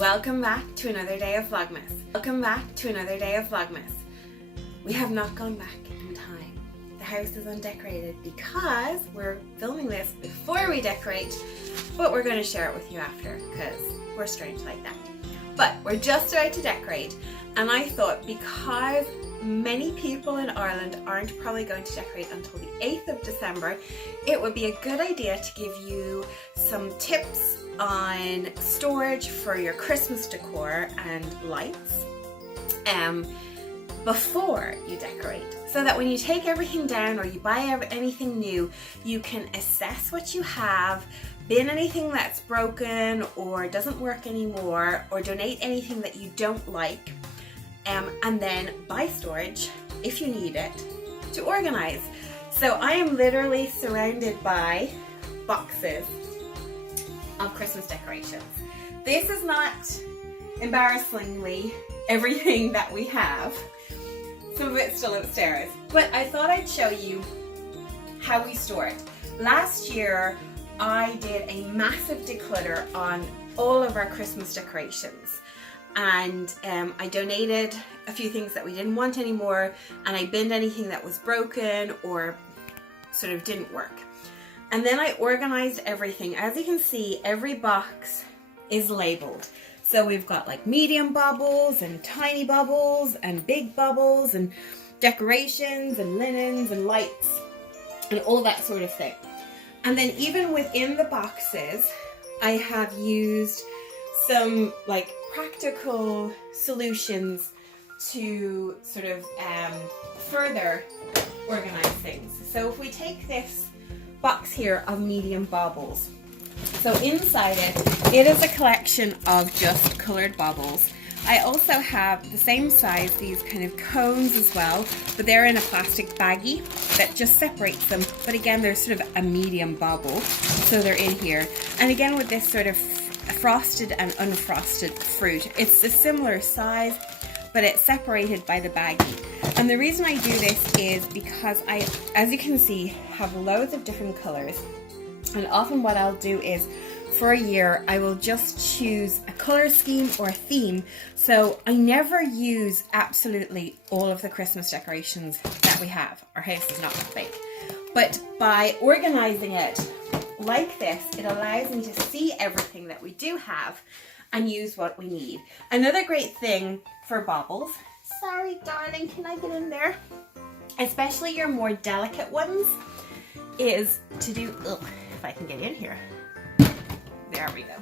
Welcome back to another day of Vlogmas. Welcome back to another day of Vlogmas. We have not gone back in time. The house is undecorated because we're filming this before we decorate, but we're going to share it with you after because we're strange like that. But we're just about to decorate, and I thought because many people in Ireland aren't probably going to decorate until the 8th of December, it would be a good idea to give you some tips on storage for your Christmas decor and lights before you decorate, so that when you take everything down or you buy anything new, you can assess what you have, bin anything that's broken or doesn't work anymore, or donate anything that you don't like, and then buy storage if you need it to organize. So I am literally surrounded by boxes of Christmas decorations. This is not, embarrassingly, everything that we have. Some of it's still upstairs, but I thought I'd show you how we store it. Last year I did a massive declutter on all of our Christmas decorations, and I donated a few things that we didn't want anymore, and I binned anything that was broken or sort of didn't work. And then I organized everything. As you can see, every box is labeled. So we've got like medium bubbles and tiny bubbles and big bubbles and decorations and linens and lights and all that sort of thing. And then even within the boxes, I have used some like practical solutions to sort of further organize things. So if we take this box here of medium baubles, so inside it is a collection of just colored baubles. I also have the same size, these kind of cones as well, but they're in a plastic baggie that just separates them. But again, they're sort of a medium bauble, so they're in here. And again, with this sort of frosted and unfrosted fruit, it's a similar size, but it's separated by the baggie. And the reason I do this is because I, as you can see, have loads of different colors. And often what I'll do is, for a year, I will just choose a color scheme or a theme. So I never use absolutely all of the Christmas decorations that we have. Our house is not that big. But by organizing it like this, it allows me to see everything that we do have and use what we need. Another great thing for baubles, sorry darling, can I get in there? Especially your more delicate ones, is to do, if I can get in here. There we go.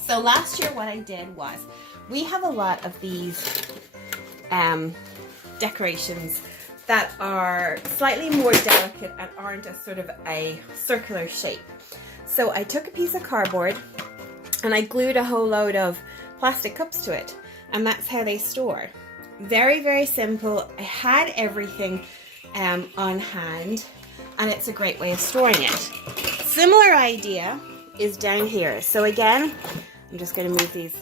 So last year what I did was, we have a lot of these decorations that are slightly more delicate and aren't a sort of a circular shape. So I took a piece of cardboard and I glued a whole load of plastic cups to it, and that's how they store. Very, very simple. I had everything on hand, and it's a great way of storing it. Similar idea is down here. So again, I'm just going to move these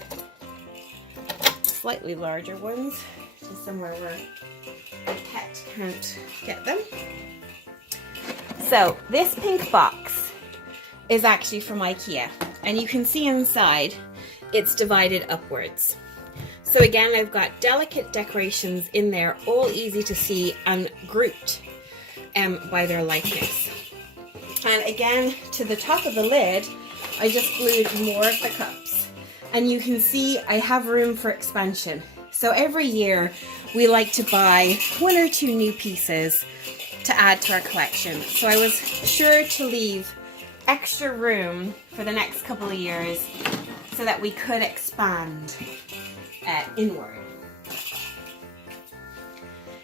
slightly larger ones to somewhere where a pet can't get them. So this pink box is actually from IKEA, and you can see inside it's divided upwards. So again, I've got delicate decorations in there, all easy to see and grouped by their lightness. And again, to the top of the lid, I just glued more of the cups. And you can see I have room for expansion. So every year we like to buy 1 or 2 new pieces to add to our collection. So I was sure to leave extra room for the next couple of years so that we could expand inward.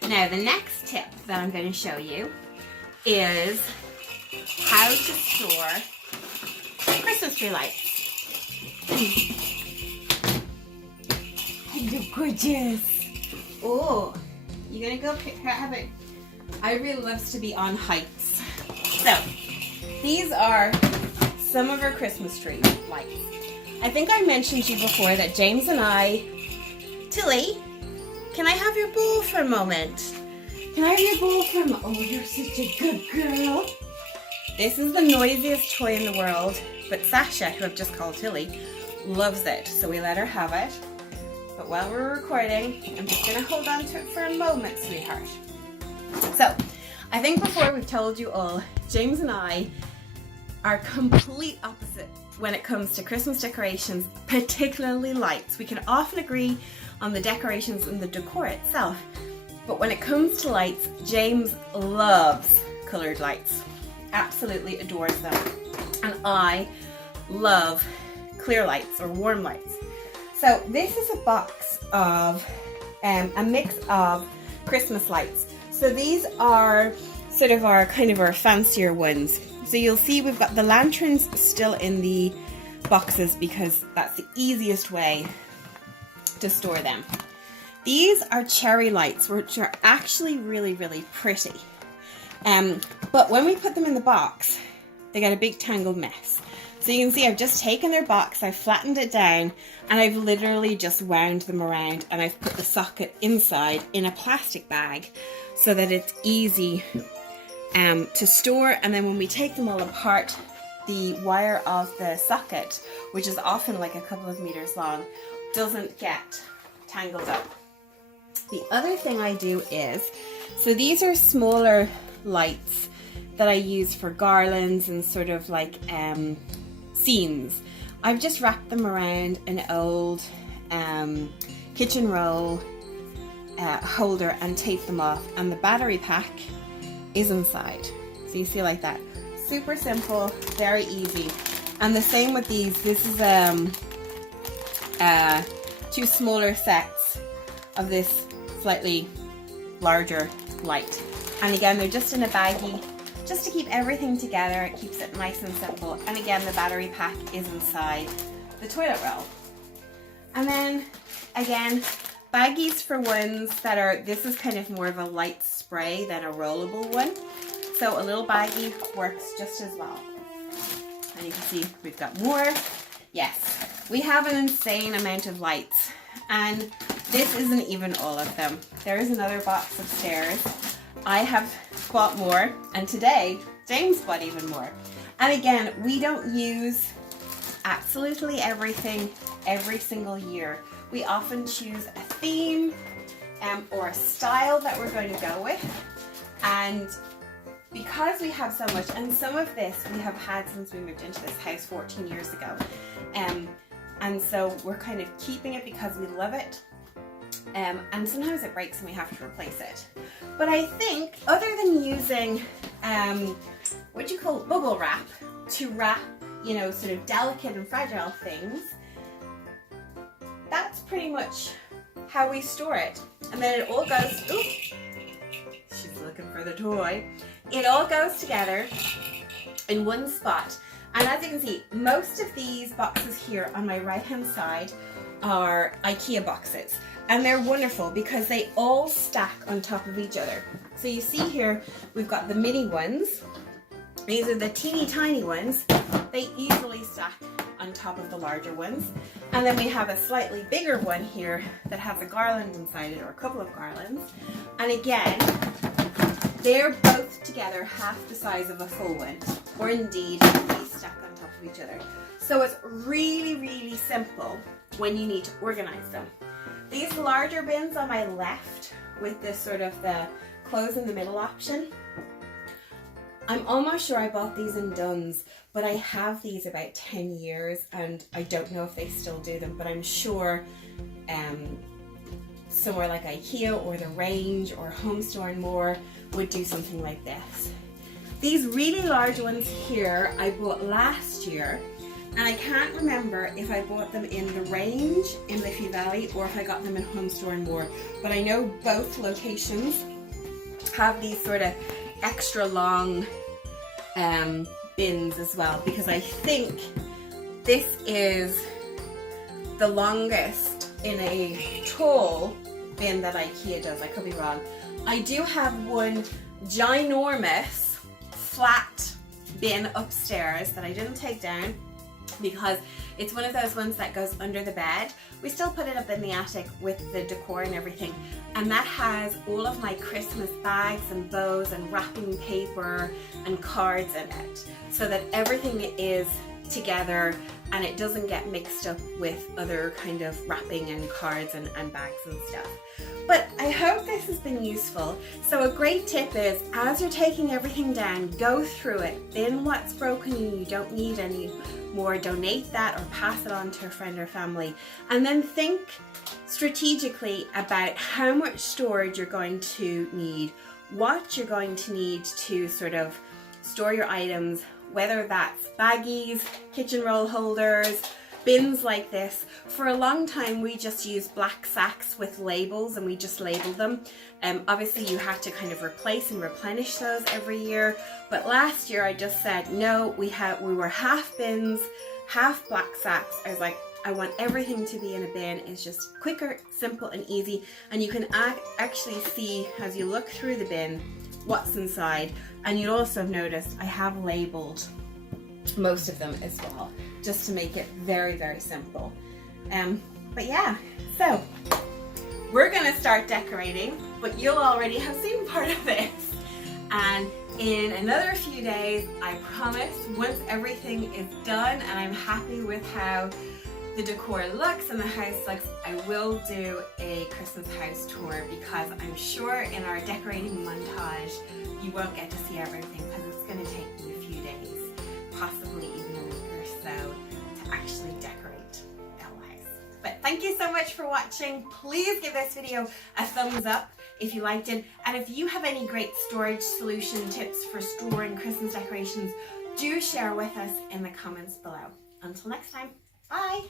Now the next tip that I'm going to show you is how to store Christmas tree lights. They look gorgeous. Oh, you're gonna go have it. I really love to be on heights. So these are some of our Christmas tree lights. I think I mentioned to you before that James and I, Tilly, can I have your bowl for a moment? Can I have your bowl for a moment? Oh, you're such a good girl. This is the noisiest toy in the world, but Sasha, who I've just called Tilly, loves it, so we let her have it. But while we're recording, I'm just gonna hold on to it for a moment, sweetheart. So, I think before we've told you all, James and I are complete opposite when it comes to Christmas decorations, particularly lights. We can often agree on the decorations and the decor itself, but when it comes to lights, James loves coloured lights, absolutely adores them, and I love clear lights or warm lights. So this is a box of a mix of Christmas lights. So these are sort of our fancier ones. So you'll see we've got the lanterns still in the boxes because that's the easiest way to store them. These are cherry lights, which are actually really, really pretty. But when we put them in the box, they get a big tangled mess. So you can see I've just taken their box, I've flattened it down, and I've literally just wound them around, and I've put the socket inside in a plastic bag so that it's easy to store. And then when we take them all apart, the wire of the socket, which is often like a couple of meters long, doesn't get tangled up. The other thing I do is, so these are smaller lights that I use for garlands and sort of like scenes. I've just wrapped them around an old kitchen roll holder and taped them off, and the battery pack is inside. So you see like that. Super simple, very easy. And the same with these. This is two smaller sets of this slightly larger light. And again, they're just in a baggie, just to keep everything together. It keeps it nice and simple. And again, the battery pack is inside the toilet roll. And then again, baggies for ones that are, this is kind of more of a light spray than a rollable one. So a little baggie works just as well. And you can see we've got more. Yes, we have an insane amount of lights. And this isn't even all of them. There is another box upstairs. I have bought more, and today James bought even more. And again, we don't use absolutely everything every single year. We often choose a theme or a style that we're going to go with. And because we have so much, and some of this we have had since we moved into this house 14 years ago. And so we're kind of keeping it because we love it. And sometimes it breaks and we have to replace it. But I think other than using, what do you call it, bubble wrap to wrap, you know, sort of delicate and fragile things, that's pretty much how we store it. And then it all goes, ooh, she's looking for the toy. It all goes together in one spot. And as you can see, most of these boxes here on my right hand side are IKEA boxes. And they're wonderful because they all stack on top of each other. So you see here, we've got the mini ones. These are the teeny tiny ones. They easily stack on top of the larger ones. And then we have a slightly bigger one here that has a garland inside it, or a couple of garlands. And again, they're both together half the size of a full one, or indeed they stack on top of each other. So it's really, really simple when you need to organize them. These larger bins on my left with this sort of the close in the middle option, I'm almost sure I bought these in Dunn's, but I have these about 10 years and I don't know if they still do them, but I'm sure somewhere like IKEA or The Range or Home Store and More would do something like this. These really large ones here I bought last year, and I can't remember if I bought them in The Range in Liffey Valley or if I got them in Home Store and More, but I know both locations have these sort of extra long bins as well, because I think this is the longest in a tall bin that IKEA does. I could be wrong. I do have one ginormous flat bin upstairs that I didn't take down because it's one of those ones that goes under the bed. We still put it up in the attic with the decor and everything, and that has all of my Christmas bags and bows and wrapping paper and cards in it, so that everything is together and it doesn't get mixed up with other kind of wrapping and cards and bags and stuff. But I hope this has been useful. So a great tip is, as you're taking everything down, go through it, bin what's broken and you don't need anymore, donate that or pass it on to a friend or family, and then think strategically about how much storage you're going to need, what you're going to need to sort of store your items, whether that's baggies, kitchen roll holders, bins like this. For a long time we just used black sacks with labels and we just labeled them. Obviously you have to kind of replace and replenish those every year, but last year I just said no, we were half bins, half black sacks. I was like, I want everything to be in a bin. It's just quicker, simple and easy, and you can actually see as you look through the bin what's inside. And you'll also have noticed I have labeled most of them as well, just to make it very, very simple. But yeah, so we're gonna start decorating, but you'll already have seen part of this. And in another few days, I promise, once everything is done and I'm happy with how the decor looks and the house looks, I will do a Christmas house tour, because I'm sure in our decorating montage you won't get to see everything because it's going to take me a few days, possibly even a week or so, to actually decorate the whole house. But thank you so much for watching. Please give this video a thumbs up if you liked it, and if you have any great storage solution tips for storing Christmas decorations, do share with us in the comments below. Until next time, bye!